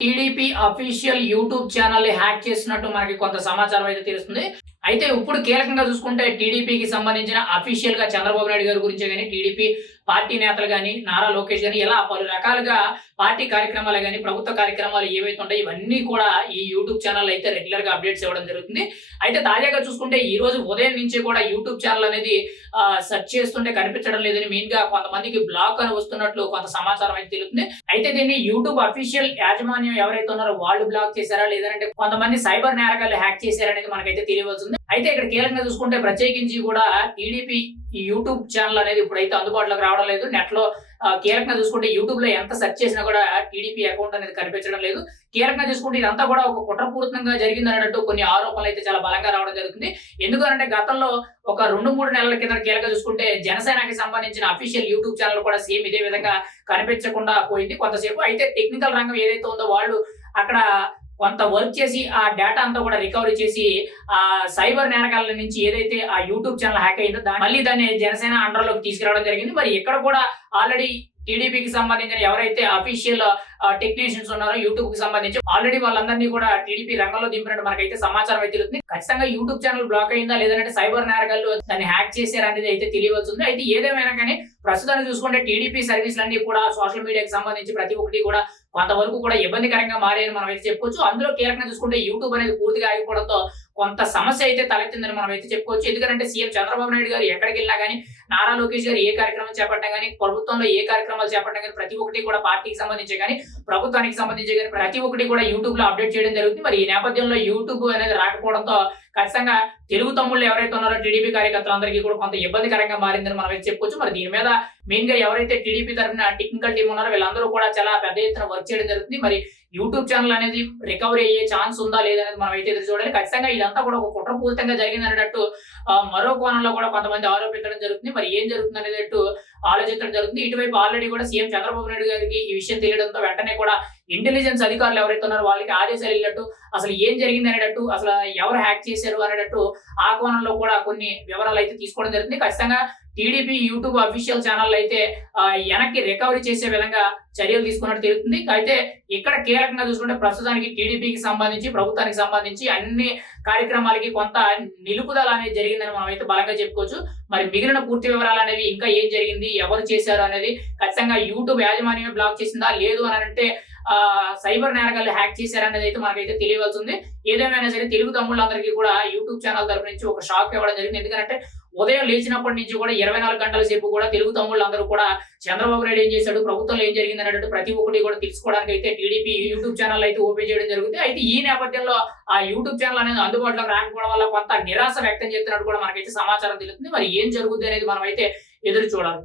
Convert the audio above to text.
TDP official YouTube channel hack చేసినట్టు మనకి కొంత సమాచారం అయితే తెలుస్తుంది. అయితే ఇప్పుడు కీలకంగా చూసుకుంటే టీడీపీకి సంబంధించిన అఫీషియల్గా చంద్రబాబు నాయుడు గారి గురించి కానీ టీడీపీ పార్టీ నేతలు కానీ నారా లోకేష్ కానీ ఇలా పలు రకాలుగా పార్టీ కార్యక్రమాలు కానీ ప్రభుత్వ కార్యక్రమాలు ఏవైతే ఉంటాయో ఇవన్నీ కూడా ఈ యూట్యూబ్ ఛానల్ అయితే రెగ్యులర్గా అప్డేట్స్ ఇవ్వడం జరుగుతుంది. అయితే తాజాగా చూసుకుంటే ఈ రోజు ఉదయం నుంచి కూడా యూట్యూబ్ ఛానల్ అనేది సెర్చ్ చేస్తుంటే కనిపించడం లేదని మెయిన్గా కొంతమందికి బ్లాక్ అని వస్తున్నట్లు కొంత సమాచారం అయితే తెలుస్తుంది. అయితే దీన్ని యూట్యూబ్ అఫీషియల్ యాజమాన్యం ఎవరైతే ఉన్నారో వాళ్ళు బ్లాక్ చేశారా లేదంటే కొంతమంది సైబర్ నేరగాళ్ళు హ్యాక్ చేశారనేది మనకైతే తెలియవలసింది అయితే ఇక్కడ కీలకంగా చూసుకుంటే ప్రత్యేకించి కూడా టీడీపీ ఈ యూట్యూబ్ ఛానల్ అనేది ఇప్పుడైతే అందుబాటులోకి రావడం లేదు. నెట్లో కీలకంగా చూసుకుంటే యూట్యూబ్లో ఎంత సెర్చ్ చేసినా కూడా టీడీపీ అకౌంట్ అనేది కనిపించడం లేదు. కీలకంగా చూసుకుంటే ఇదంతా కూడా ఒక కుట్రపూరితంగా జరిగింది అన్నట్టు కొన్ని ఆరోపణలు అయితే చాలా బలంగా రావడం జరుగుతుంది. ఎందుకంటే గతంలో ఒక రెండు మూడు నెలల కింద కీలకంగా చూసుకుంటే జనసేనకి సంబంధించిన అఫీషియల్ యూట్యూబ్ ఛానల్ కూడా సేమ్ ఇదే విధంగా కనిపించకుండా పోయింది కొంతసేపు. అయితే టెక్నికల్ రంగం ఏదైతే ఉందో వాళ్ళు అక్కడ కొంత వర్క్ చేసి ఆ డేటా అంతా కూడా రికవరీ చేసి ఆ సైబర్ నేరగాళ్ళ నుంచి ఏదైతే ఆ యూట్యూబ్ ఛానల్ హ్యాక్ అయిందో దాన్ని మళ్ళీ దాన్ని జనసేన అండర్లోకి తీసుకురావడం జరిగింది. మరి ఇక్కడ కూడా ఆల్రెడీ టీడీపీకి సంబంధించిన ఎవరైతే అఫీషియల్ టెక్నీషియన్స్ ఉన్నారో యూట్యూబ్కి సంబంధించి ఆల్రెడీ వాళ్ళందరినీ కూడా టీడీపీ రంగంలో దింపినట్టు మనకైతే సమాచారం అయితే తెలుస్తుంది. ఖచ్చితంగా యూట్యూబ్ ఛానల్ బ్లాక్ అయిందా లేదంటే సైబర్ నేరగాళ్ళు దాన్ని హ్యాక్ చేశారనేది అయితే తెలియవలసి ఉంది. అయితే ఏదేమైనా కానీ ప్రస్తుతాన్ని చూసుకుంటే టీడీపీ సర్వీసులన్నీ కూడా సోషల్ మీడియాకి సంబంధించి ప్రతి ఒక్కటి కూడా కొంతవరకు కూడా ఇబ్బందికరంగా మారాయని మనం అయితే చెప్పుకోవచ్చు. అందులో కీలకంగా చూసుకుంటే యూట్యూబ్ అనేది పూర్తిగా ఆగిపోవడంతో కొంత సమస్య అయితే తలెత్తిందని మనం అయితే చెప్పుకోవచ్చు. ఎందుకంటే సీఎం చంద్రబాబు నాయుడు గారు ఎక్కడికి వెళ్ళినా కానీ నారా లోకేష్ గారు ఏ కార్యక్రమం చేపట్టడం కానీ ప్రభుత్వంలో ఏ కార్యక్రమాలు చేపట్టడం కానీ ప్రతి ఒక్కటి కూడా పార్టీకి సంబంధించి కానీ ప్రభుత్వానికి సంబంధించి కానీ ప్రతి ఒక్కటి కూడా యూట్యూబ్లో అప్డేట్ చేయడం జరుగుతుంది. మరి ఈ నేపథ్యంలో యూట్యూబ్ అనేది రాకపోవడంతో ఖచ్చితంగా తెలుగు తమ్ముళ్ళు ఎవరైతే ఉన్నారో టీడీపీ కార్యకర్తలందరికీ కూడా కొంత ఇబ్బందికరంగా మారిందని మనం అయితే చెప్పుకోవచ్చు. మరి దీని మీద మెయిన్గా ఎవరైతే టీడీపీ తరఫున టెక్నికల్ టీం ఉన్నారో వీళ్ళందరూ కూడా చాలా పెద్ద ఎత్తున వర్క్ చేయడం జరుగుతుంది. మరి యూట్యూబ్ ఛానల్ అనేది రికవరీ అయ్యే ఛాన్స్ ఉందా లేదనేది మనం అయితే ఎదురు చూడాలి ఖచ్చితంగా ఇదంతా కూడా ఒక కుట్రపూరితంగా జరిగింది అన్నట్టు మరో కోణంలో కూడా కొంతమంది ఆరోపించడం జరుగుతుంది. మరి ఏం జరుగుతుంది అనేటట్టు ఆలోచించడం జరుగుతుంది. ఇటువైపు ఆల్రెడీ కూడా సీఎం చంద్రబాబు నాయుడు గారికి ఈ విషయం తెలియడంతో వెంటనే కూడా ఇంటెలిజెన్స్ అధికారులు ఎవరైతే ఉన్నారో వాళ్ళకి ఆదేశాలు వెళ్ళినట్టు అసలు ఏం జరిగింది అనేటట్టు అసలు ఎవరు హ్యాక్ చేశారు అనేటట్టు ఆ కోణంలో కూడా కొన్ని వివరాలు అయితే తీసుకోవడం జరుగుతుంది. ఖచ్చితంగా టీడీపీ యూట్యూబ్ అఫీషియల్ ఛానల్ అయితే వెనక్కి రికవరీ చేసే విధంగా చర్యలు తీసుకున్నట్టు తెలుస్తుంది. అయితే ఇక్కడ కీలకంగా చూసుకుంటే ప్రస్తుతానికి టీడీపీకి సంబంధించి ప్రభుత్వానికి సంబంధించి అన్ని కార్యక్రమాలకి కొంత నిలుపుదల అనేది జరిగిందని మనం అయితే బలంగా చెప్పుకోవచ్చు. మరి మిగిలిన పూర్తి వివరాలు అనేవి ఇంకా ఏం జరిగింది ఎవరు చేశారు అనేది ఖచ్చితంగా యూట్యూబ్ యాజమాన్యమే బ్లాక్ చేసిందా లేదు అని అంటే సైబర్ నేరగాళ్ళు హ్యాక్ చేశారనేది అయితే మనకైతే తెలియవలసి ఉంది ఏదేమైనా సరే తెలుగు తమ్ముళ్ళందరికీ కూడా యూట్యూబ్ ఛానల్ తరపు నుంచి ఒక షాక్ ఇవ్వడం జరిగింది. ఎందుకంటే ఉదయం లేచినప్పటి నుంచి కూడా ఇరవై నాలుగు గంటల సేపు కూడా తెలుగు తమ్ముళ్ళందరూ కూడా చంద్రబాబు నాయుడు ఏం చేశాడు ప్రభుత్వంలో ఏం జరిగింది అన్నట్టు ప్రతి ఒక్కటి కూడా తెలుసుకోవడానికి అయితే టీడీపీ యూట్యూబ్ ఛానల్ అయితే ఓపెన్ చేయడం జరుగుతుంది అయితే ఈ నేపథ్యంలో ఆ యూట్యూబ్ ఛానల్ అనేది అందుబాటులో రాకపోవడం వల్ల కొంత నిరాశ వ్యక్తం చేస్తున్నట్టు కూడా మనకైతే సమాచారం తెలుస్తుంది. మరి ఏం జరుగుతుంది అనేది మనం అయితే ఎదురు చూడాలి.